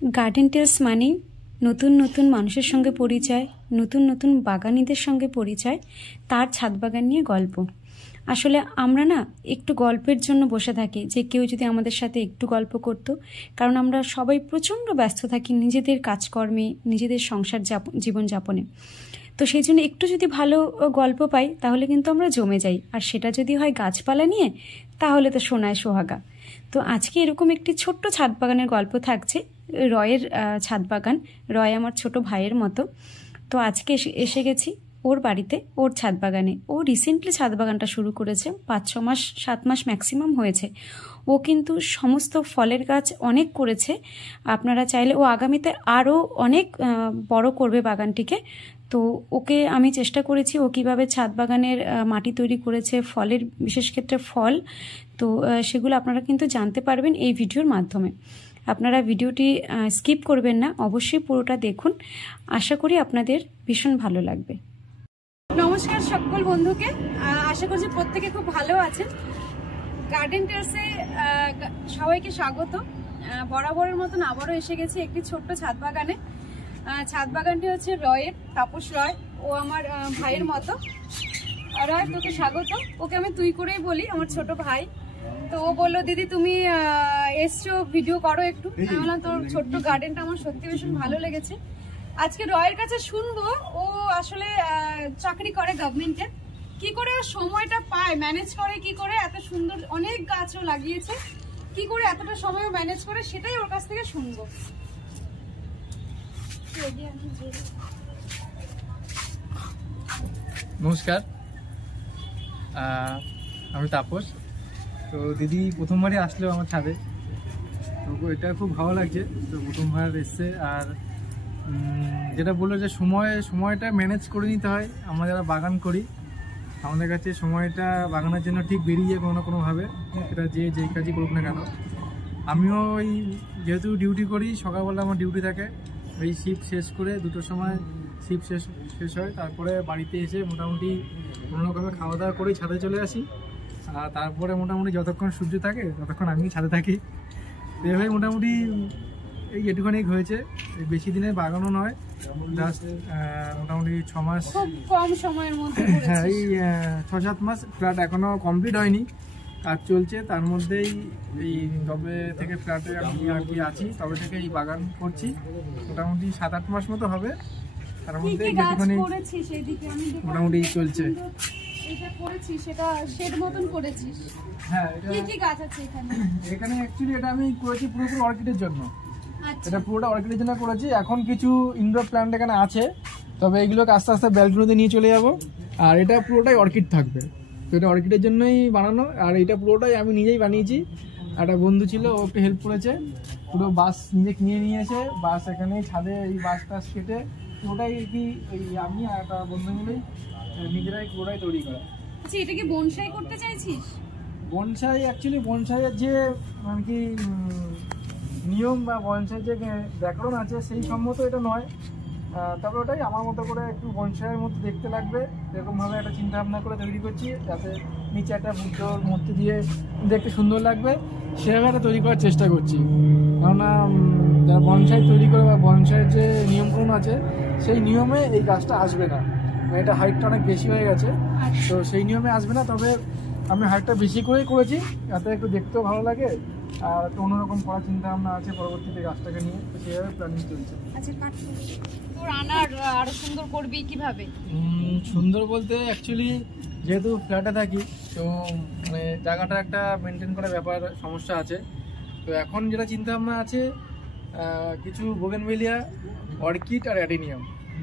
Garden tales মানেই নতুন নতুন মানুষের সঙ্গে পরিচয়, নতুন নতুন বাগানিদের সঙ্গে পরিচয়, তার ছাদ বাগান নিয়ে গল্প। আসলে আমরা না একটু গল্পের জন্য বসে থাকি যে কেউ যদি আমাদের সাথে একটু গল্প করতো, কারণ আমরা সবাই প্রচণ্ড ব্যস্ত থাকি নিজেদের কাজকর্মে, নিজেদের সংসার জীবনযাপনে। তো সেই জন্য একটু যদি ভালো গল্প পাই তাহলে কিন্তু আমরা জমে যাই, আর সেটা যদি হয় গাছপালা নিয়ে তাহলে তো সোনায় সোহাগা। তো আজকে এরকম একটি ছোট্ট ছাদ বাগানের গল্প থাকছে, রয়ের ছাদ বাগান। রয় আমার ছোট ভাইয়ের মতো। তো আজকে এসে গেছি ওর বাড়িতে, ওর ছাদ বাগানে। ও রিসেন্টলি ছাদ বাগানটা শুরু করেছে, 5-6 মাস 7 মাস ম্যাক্সিমাম হয়েছে। ও কিন্তু সমস্ত ফলের গাছ অনেক করেছে। আপনারা চাইলে ও আগামীতে আরও অনেক বড় করবে বাগানটিকে। তো ওকে আমি চেষ্টা করেছি ও কীভাবে ছাদ বাগানের মাটি তৈরি করেছে, ফলের বিশেষ ক্ষেত্রে ফল, তো সেগুলো আপনারা কিন্তু জানতে পারবেন এই ভিডিওর মাধ্যমে। আপনারা ভিডিওটি স্কিপ করবেন না, অবশ্যই পুরোটা দেখুন। আশা করি আপনাদের ভীষণ ভালো লাগবে। নমস্কার সকল বন্ধুকে, আশা করছি প্রত্যেকে খুব ভালো আছেন। গার্ডেন টেলসে সবাইকে স্বাগত। বরাবরের মতন আবারও এসে গেছি একটি ছোট্ট ছাদ বাগানে। ছাদ বাগানটি হচ্ছে রয়ের, তাপস রয়। ও আমার ভাইয়ের মতো। রয়, তোকে স্বাগত। ওকে আমি তুই করেই বলি, আমার ছোট ভাই। তো ও বললো দিদি তুমি এসছো, ভিডিও করো একটু। আমি বললাম তোর ছোট্ট গার্ডেনটা আমার সত্যি ভীষণ ভালো লেগেছে। আজকে রয়ের কাছে শুনবো ও আসলে চাকরি করে গভর্নমেন্টে, কি করে ও সময়টা পায়, ম্যানেজ করে কি করে, এত সুন্দর অনেক গাছও লাগিয়েছে, কি করে এতটা সময় ম্যানেজ করে, সেটাই ওর কাছ থেকে শুনবো। নমস্কার, আমি তাপস। তো দিদি প্রথমবারই আসলো আমার ছাদে, তো এটা খুব ভালো লাগছে। তো প্রথমবার এসছে, আর যেটা বললো যে সময়টা ম্যানেজ করে নিতে হয়। আমরা যারা বাগান করি আমাদের কাছে সময়টা বাগানের জন্য ঠিক বেরিয়ে যায় কোনো না কোনোভাবে, এটা যেই কাজই করুক না কেন। আমিও ওই যেহেতু ডিউটি করি, সকালবেলা আমার ডিউটি থাকে, ওই শিফট শেষ করে 2টোর সময় শিফট শেষ হয়, তারপরে বাড়িতে এসে মোটামুটি কোনো রকমের খাওয়া দাওয়া করেই ছাদে চলে আসি। আর তারপরে মোটামুটি যতক্ষণ সূর্য থাকে ততক্ষণ আমি ছাদে থাকি। এভাবে মোটামুটি এই যেটুখানি হয়েছে, বেশি দিনের বাগানও নয়, জাস্ট মোটামুটি 6 মাস, খুব কম সময়ের মধ্যে। হ্যাঁ, এই 6-7 মাস। ফ্ল্যাট এখনো কমপ্লিট হয়নি, কাজ চলছে। তার মধ্যেই এই যবে থেকে ফ্ল্যাটে আমি আর কি আছি তবে থেকে এই বাগান করছি, মোটামুটি 7-8 মাস মতো হবে। তার মধ্যে যেটুখানি মোটামুটি চলছে। এটা করেছিস, সেটা শেড মতন করেছিস? হ্যাঁ, কি কি গাছ আছে এখানে? এখানে অ্যাকচুয়ালি এটা আমি করেছি পুরোপুরি অর্কিডের জন্য। আচ্ছা, এটা পুরোটা অর্কিডের জন্য করেছি। এখন কিছু ইনডোর প্ল্যান্ট এখানে আছে, তবে এগুলোকে আস্তে আস্তে ব্যালকনিতে নিয়ে চলে যাব। আর এটা পুরোটাই অর্কিড থাকবে, তো এটা অর্কিডের জন্যই বানানো। আর এটা পুরোটাই আমি নিজেই বানিয়েছি। একটা বন্ধু ছিল, ও একটু হেল্প করেছে। পুরো বাঁশ নিজে কিনে নিয়েছে, বাঁশ এখানে ছাদে এই বাঁশটা কেটে পুরোটাই কি ওই আমি আর একটা বন্ধু মিলেই নিজেরাই পুরোটাই তৈরি করা। আচ্ছা, এটা কি বনসাই করতে চাইছিস? বনসাই অ্যাকচুয়ালি বনসাইয়ের যে মানে কি নিয়ম বা বনসাই যে ব্যাকরণ আছে সেই সম্মত এটা নয়, তবে ওটাই আমার মতো করে একটু বনসাইয়ের মতো দেখতে লাগবে, এরকমভাবে একটা চিন্তা ভাবনা করে তৈরি করছি, যাতে নিচে একটা বুদ্ধর মূর্তি দিয়ে দেখতে সুন্দর লাগবে, সেভাবে একটা তৈরি করার চেষ্টা করছি। কেননা যারা বনসাই তৈরি করে বা বনসাইয়ের যে নিয়মকানুন আছে সেই নিয়মে এই গাছটা আসবে না। এটা হাইটটা অনেক বেশি হয়ে গেছে, তো সেই নিয়মে আসবে না। তবে আমি হাইটটা বেশি করেই করেছি, যাতে একটু দেখতেও ভালো লাগে, আর একটু অন্যরকম করার চিন্তা ভাবনা আছে পরবর্তীতে গাছটাকে নিয়ে, তো সেভাবে প্ল্যানিং চলছে। আচ্ছা, তোর আনার আরো সুন্দর করবি কিভাবে? সুন্দর বলতে অ্যাকচুয়ালি যেহেতু ফ্ল্যাটে থাকি, তো মানে জায়গাটা একটা মেনটেন করার ব্যাপার সমস্যা আছে। তো এখন যেটা চিন্তা ভাবনা আছে, কিছু বোগেনভেলিয়া, অর্কিড আর অ্যাডেনিয়াম,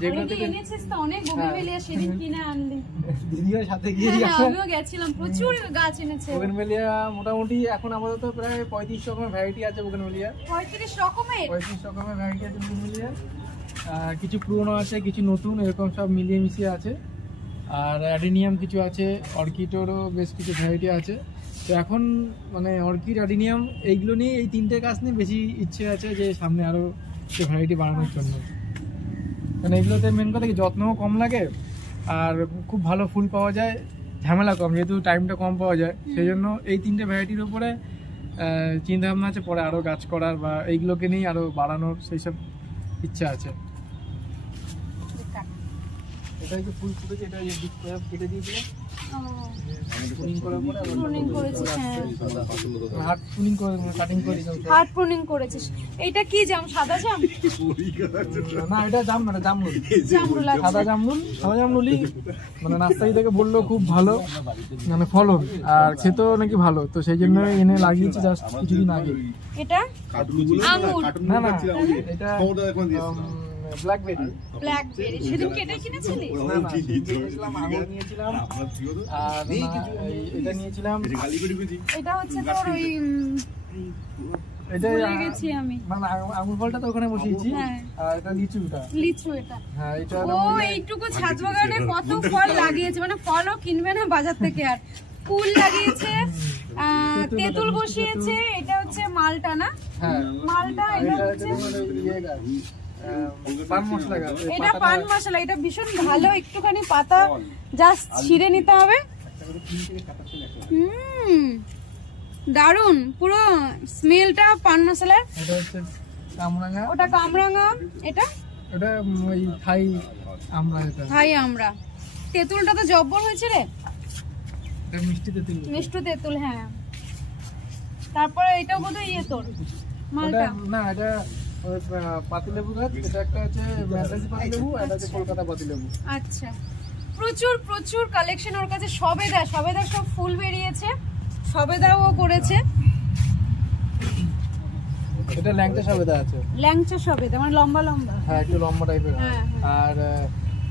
যেগুলো থেকে এনেছিস তো অনেক বোগেনভেলিয়া, সেদিন কিনে আনলি। দিদির সাথে গিয়ে আমিও গেছিলাম, প্রচুর গাছ এনেছে। বোগেনভেলিয়া মোটামুটি এখন আপাতত প্রায় 35 রকমের ভ্যারাইটি আছে বোগেনভেলিয়া। 35 রকমের ভ্যারাইটি আছে বোগেনভেলিয়া। কিছু পুরনো আছে, কিছু নতুন, এরকম সব মিলিয়ে মিশিয়ে আছে। আর অ্যাডেনিয়াম কিছু আছে, অর্কিডেরও বেশ কিছু ভ্যারাইটি আছে। তো এখন মানে অর্কিড, অ্যাডেনিয়াম এইগুলো নিয়ে, এই 3টে গাছ নিয়ে বেশি ইচ্ছে আছে যে সামনে আরও সে ভ্যারাইটি বানানোর জন্য। মানে এগুলোতে মেন কথা কি যত্নও কম লাগে, আর খুব ভালো ফুল পাওয়া যায়, ঝামেলা কম, যেহেতু টাইমটা কম পাওয়া যায়, সেই জন্য এই 3টে ভ্যারাইটির উপরে চিন্তা ভাবনা আছে পরে আরও গাছ করার বা এইগুলোকে নিয়ে আরও বাড়ানোর সেই সব ইচ্ছা আছে। এটা একটু ফুল ফুটেছে, এটা কেটে দিয়েছিলাম প্রুনিং করার পরে হার্ড প্রুনিং করে কাটিং করে হার্ড প্রুনিং করেছিস। এটা কি জাম? সাদা জাম? না এটা জাম না, জামরুল। সাদা জামরুলই মানে নার্সারি থেকে বললো খুব ভালো মানে ফলন আর খেতেও নাকি ভালো, তো সেই জন্য এনে লাগিয়েছি জাস্ট কিছুদিন আগে। এটা আঙ্গুর? না না, এটা ব্ল্যাকবেরি। ব্ল্যাকবেরি সেদিন কেটে কিনেছিলি? না না, নিয়েছিলাম আঙ্গুর নিয়েছিলাম আর এটা নিয়েছিলাম। এটা হচ্ছে তোর ওই এটা ভুলে গেছি আমি, মানে আঙ্গুর ফলটা তো ওখানে বসিয়েছি। আর এটা লিচুটা। লিচু এটা। হ্যাঁ এটা ও এইটুকু ছাদ বাগানে কত ফল লাগিয়েছে, মানে ফলও কিনবে না বাজার থেকে। আর ফুল লাগিয়েছে, তেঁতুল বসিয়েছে। এটা হচ্ছে মালটা না? হ্যাঁ মালটা। এটা হচ্ছে পান মশলা গাছ। এটা পান মশলা। এটা ভীষণ ভালো, একটুখানি পাতা জাস্ট ছিঁড়ে নিতে হবে। দারুন, পুরো স্মেলটা পান মশলার। এটা হচ্ছে কামরাঙা। ওটা কামরাঙা। এটা ওই থাই আমরা। এটা থাই আমরা। তেঁতুলটা তো জব্বর হয়েছে রে। এটা মিষ্টি তেঁতুল। মিষ্টি তেঁতুল, হ্যাঁ। তারপরে এটাও বোধহয় তোর মালটা। না এটা পাতিলেবু গাছ। এটা একটা হচ্ছে ম্যাড্রাসি পাতিলেবু, এটা হচ্ছে কলকাতা পাতিলেবু। আচ্ছা, প্রচুর প্রচুর কালেকশন ওর কাছে। সবেদা সব ফুল বেরিয়েছে, সবেদাও করেছে। এটা ল্যাংচা সবেদা আছে। ল্যাংচা সবেদা মানে লম্বা লম্বা? হ্যাঁ একটু লম্বা টাইপের। আর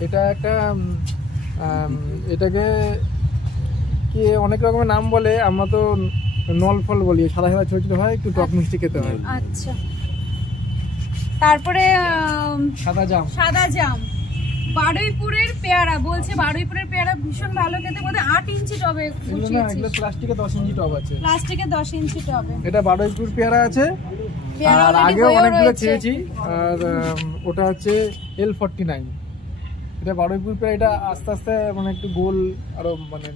এটা একটা এটাকে কি অনেক রকমের নাম বলে, আমরা তো নল ফল বলি। সাদা সাদা ছোট ছোট হয়, একটু টক মিষ্টি খেতে হয়। আচ্ছা, তারপরে সাদা জাম। বারুইপুরের পেয়ারা বলছে, বারুইপুরের পেয়ারা ভীষণ ভালো খেতে। বোধহয় 8 ইঞ্চি টবে বসিয়েছিস। প্লাস্টিকে 10 ইঞ্চি টব আছে। প্লাস্টিকে 10 ইঞ্চি টবে এটা বারুইপুর পেয়ারা আছে। আর আগেও অনেকগুলো খেয়েছি। আর ওটা হচ্ছে L49। এটা বারুইপুর পেয়ারা। এটা আস্তে আস্তে মানে একটু গোল আরো মানে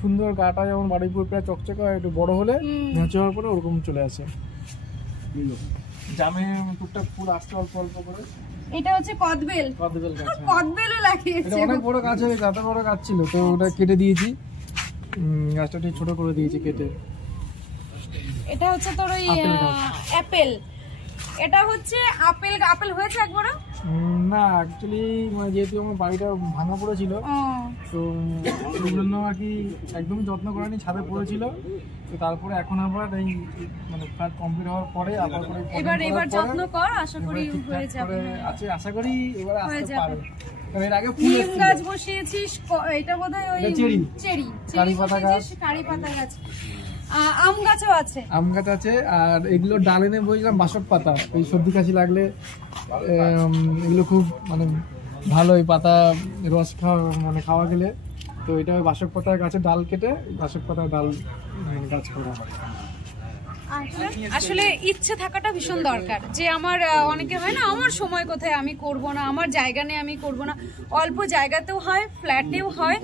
সুন্দর, গাটা যেমন বারুইপুর পেয়ারা চকচকে হয়, একটু বড় হলে নেচে হওয়ার পরে ওরকম চলে আসে। জামে টুকটাক ফুল আসতে অল্প অল্প করে। এটা হচ্ছে কদবেল। কদবেল গাছ। কদবেলও লাগিয়েছে। এটা অনেক বড় গাছ হয়ে গেছে, বড় গাছ ছিল তো ওটা কেটে দিয়েছি। গাছটা একটু ছোট করে দিয়েছি কেটে। এটা হচ্ছে তোর ওই অ্যাপেল। এটা হচ্ছে আপেল। আপেল হয়েছে একবারও? না অ্যাকচুয়ালি মানে যেহেতু আমার বাড়িটা ভাঙা পড়েছিল তো ওই জন্য আর কি একদমই যত্ন করেনি, ছাদে পড়েছিল। তো তারপরে এখন আবার এই মানে ফ্ল্যাট কমপ্লিট হওয়ার পরে আবার করে এবার যত্ন কর, আশা করি হয়ে যাবে। আছে, আশা করি এবার আসতে পারবে। এর আগে নিম গাছ বসিয়েছিস। এটা বোধহয় ওই চেরি কারি পাতা গাছ। আম গাছও আছে। আম গাছ আছে। আর এগুলো ডাল এনে বলছিলাম বাসক পাতা। ওই সর্দি কাশি লাগলে এগুলো খুব মানে ভালো, এই পাতা রস খাওয়া গেলে। তো এটা বাসক পাতার গাছের ডাল কেটে বাসক পাতার ডাল গাছ করা। আসলে ইচ্ছে থাকাটা ভীষণ দরকার। যে আমার অনেকে হয় না, আমার সময় কোথায়, আমি করব না, আমার জায়গা নেই, আমি করব না। অল্প জায়গাতেও হয়, ফ্ল্যাটেও হয়,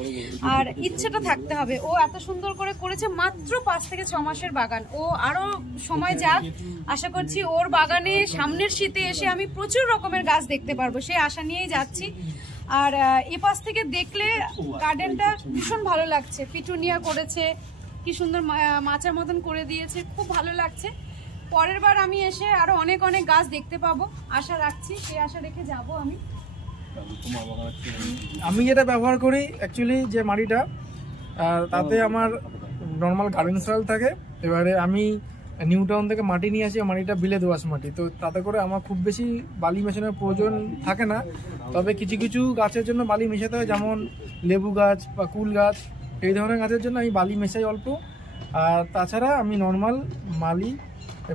আর ইচ্ছেটা থাকতে হবে। ও এত সুন্দর করে করেছে, মাত্র 5 থেকে 6 মাসের বাগান। ও আরো সময় যাক, আশা করছি ওর বাগানে সামনের শীতে এসে আমি প্রচুর রকমের গাছ দেখতে পারবো, সেই আশা নিয়েই যাচ্ছি। আর এ পাশ থেকে দেখলে গার্ডেনটা ভীষণ ভালো লাগছে। পিটুনিয়া করেছে, কি সুন্দর মাচার মতন করে দিয়েছে, খুব ভালো লাগছে। পরের বার আমি এসে আরো অনেক অনেক গাছ দেখতে পাবো, আশা রাখছি। সেই আশা রেখে যাব আমি। আমি যেটা ব্যবহার করি অ্যাকচুয়ালি যে মাটিটা, তাতে আমার নর্মাল গার্ডেন সয়েল থাকে। এবারে আমি নিউ টাউন থেকে মাটি নিয়ে আসি, মাটিটা বিলে দোআঁশ মাটি। তো তাতে করে আমার খুব বেশি বালি মেশানোর প্রয়োজন থাকে না। তবে কিছু কিছু গাছের জন্য বালি মেশাতে হয়, যেমন লেবু গাছ বা কুল গাছ, এই ধরনের গাছের জন্য আমি বালি মেশাই অল্প। আর তাছাড়া আমি নর্মাল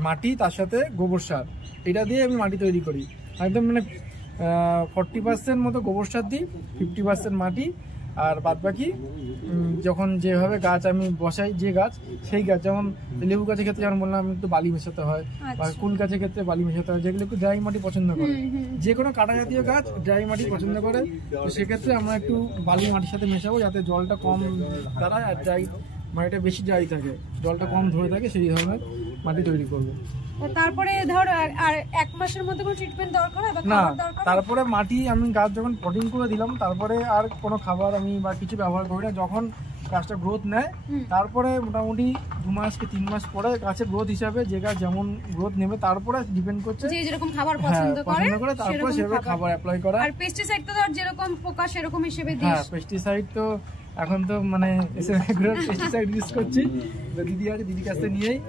মাটি তার সাথে গোবর সার, এটা দিয়ে আমি মাটি তৈরি করি। একদম মানে 40% মতো গোবর সার দিই, 50% মাটি। আর বাদ বাকি যখন যেভাবে গাছ আমি বসাই, যে গাছ সেই গাছ, যেমন লেবু গাছের ক্ষেত্রে যেমন বললাম আমি একটু বালি মেশাতে হয়, বা কুল গাছের ক্ষেত্রে বালি মেশাতে হয়, যেগুলো একটু ড্রাই মাটি পছন্দ করে। যে কোনো কাটা জাতীয় গাছ ড্রাই মাটি পছন্দ করে, তো সেক্ষেত্রে আমরা একটু বালি মাটির সাথে মেশাবো, যাতে জলটা কম দাঁড়ায় আর ড্রাই মাটিটা বেশি ড্রাই থাকে, জলটা কম ধরে থাকে, সেই ধরনের মাটি তৈরি করবো। তারপরে ধর আর 1 মাসের মধ্যে কোনো ট্রিটমেন্ট দরকার হয় বা না, খাবার দরকার? তারপরে মাটি আমি গাছ যখন পটিং করে দিলাম তারপরে আর কোনো খাবার আমি বা কিছু ব্যবহার করি না। যখন গাছটা গ্রোথ নেয় তারপরে মোটামুটি 2 মাস কি 3 মাস পরে গাছের গ্রোথ হিসাবে যে গাছ যেমন গ্রোথ নেবে তারপরে ডিপেন্ড করছে যে যেরকম খাবার পছন্দ করে তারপরে সেভাবে খাবার অ্যাপ্লাই করা। আর পেস্টিসাইড তো ধর যেরকম পোকা সেরকম হিসেবে দিস। হ্যাঁ, পেস্টিসাইড তো এখন তো মানে পেস্টিসাইড ইউজ করছি, তো দিদি আছে, দিদির কাছ থেকে নিয়েই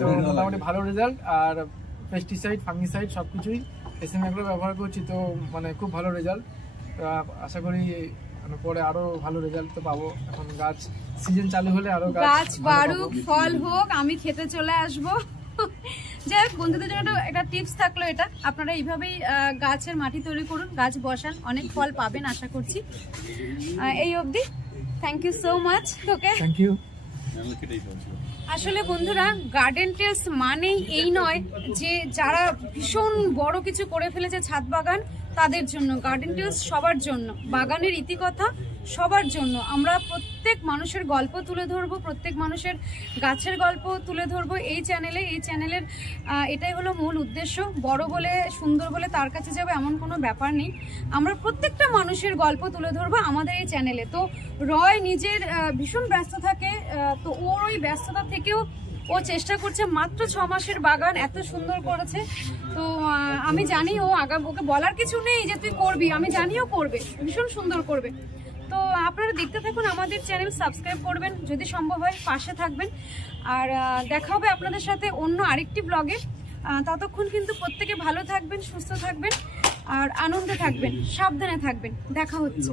তো মোটামুটি ভালো রেজাল্ট। আর পেস্টিসাইড ফাঙ্গিসাইড সব কিছুই এসএমএগুলো ব্যবহার করছি, তো মানে খুব ভালো রেজাল্ট। আশা করি পরে আরো ভালো রেজাল্ট তো পাবো। এখন গাছ সিজন চালু হলে আরো গাছ বাড়ুক, ফল হোক, আমি খেতে চলে আসবো। যাই হোক, বন্ধুদের জন্য একটা টিপস থাকলো এটা, আপনারা এইভাবেই গাছের মাটি তৈরি করুন, গাছ বসান, অনেক ফল পাবেন আশা করছি। এই অবধি, থ্যাংক ইউ সো মাচ তোকে। Thank you. আসলে বন্ধুরা, গার্ডেন টেলস মানেই এই নয় যে যারা ভীষণ বড় কিছু করে ফেলেছে ছাদ বাগান তাদের জন্য। গার্ডেন টেলস সবার জন্য, বাগানের ইতিকথা সবার জন্য। আমরা প্রত্যেক মানুষের গল্প তুলে ধরবো, প্রত্যেক মানুষের গাছের গল্প তুলে ধরবো এই চ্যানেলে। এই চ্যানেলের এটাই হলো মূল উদ্দেশ্য। বড় বলে সুন্দর বলে তার কাছে যাবে এমন কোনো ব্যাপার নেই। আমরা প্রত্যেকটা মানুষের গল্প তুলে ধরবো আমাদের এই চ্যানেলে। তো রয় নিজের ভীষণ ব্যস্ত থাকে, তো ওর ওই ব্যস্ততা থেকেও ও চেষ্টা করছে, মাত্র 6 মাসের বাগান এত সুন্দর করেছে। তো আমি জানি ও ওকে বলার কিছু নেই যে তুই করবি, আমি জানিও করবে, ভীষণ সুন্দর করবে। তো আপনারা দেখতে থাকুন, আমাদের চ্যানেল সাবস্ক্রাইব করবেন, যদি সম্ভব হয় পাশে থাকবেন। আর দেখা হবে আপনাদের সাথে অন্য আরেকটি ব্লগে। ততক্ষণ কিন্তু প্রত্যেকে ভালো থাকবেন, সুস্থ থাকবেন আর আনন্দে থাকবেন, সাবধানে থাকবেন। দেখা হচ্ছে।